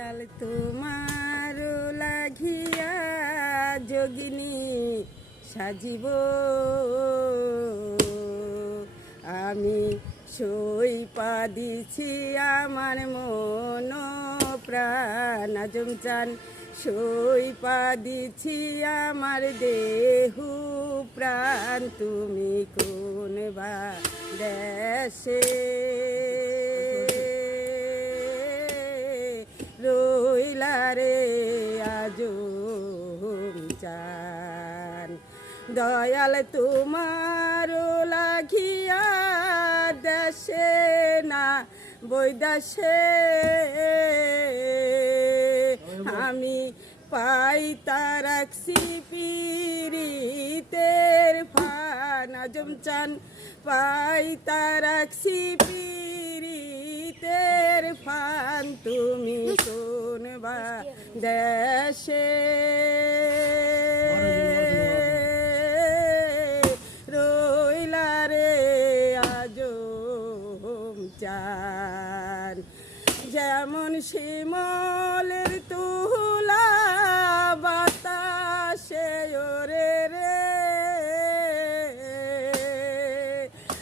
দয়াল তোমার লাগিয়া যোগিনী সাজিব আমি সই পা দিছি আমার মন প্রাণ আজম চান সই পা দিছি আমার দেহ প্রাণ তুমি কোন বা দেশে রইলা রে আজম চান দয়াল তোমার লাগিয়া দেশে না বৈদাসে আমি পাই তার পীরিতের ফান আজম চান পাই তার পীরিতের ফান তুমি কোন বা দেশে রইলা রে আজম চান যেমন শিমলের তুলা বাতাসে ওরে রে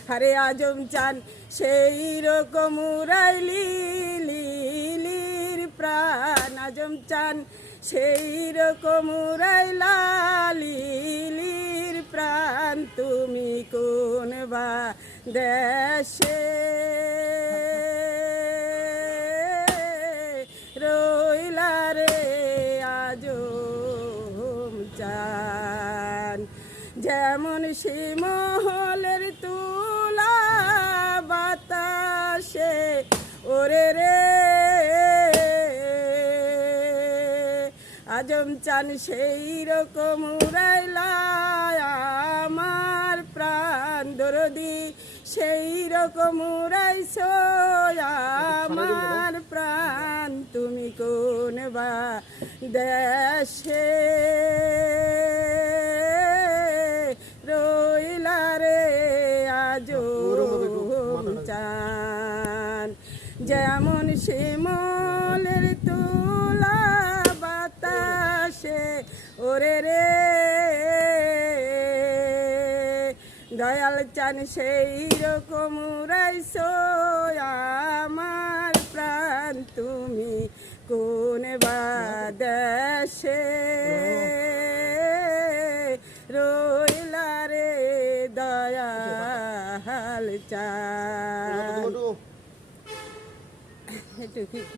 হরে আজম চান সেই রকম উড়াইলি লিলির প্রাণ আজম চান সেই রকম উড়াইলা লিলির প্রাণ তুমি কোন বা দেশে রইলা রে আজম চান যেমন শিমলের তুলা বাতাসে ওরে রে আজম চান সেই রকম উড়াইলা আমার প্রাণ দরদি সেই রকম উড়াইছ আমার প্রাণ তুমি কোন বা দেশে রইলা রে আজম চান যেমন শিমলের তুলা বাতাসে ওরে রে দয়াল চান সেই রকম উড়াইছ আমার প্রাণ তুমি কোন বা দেশে রইলা রে দয়াল চান।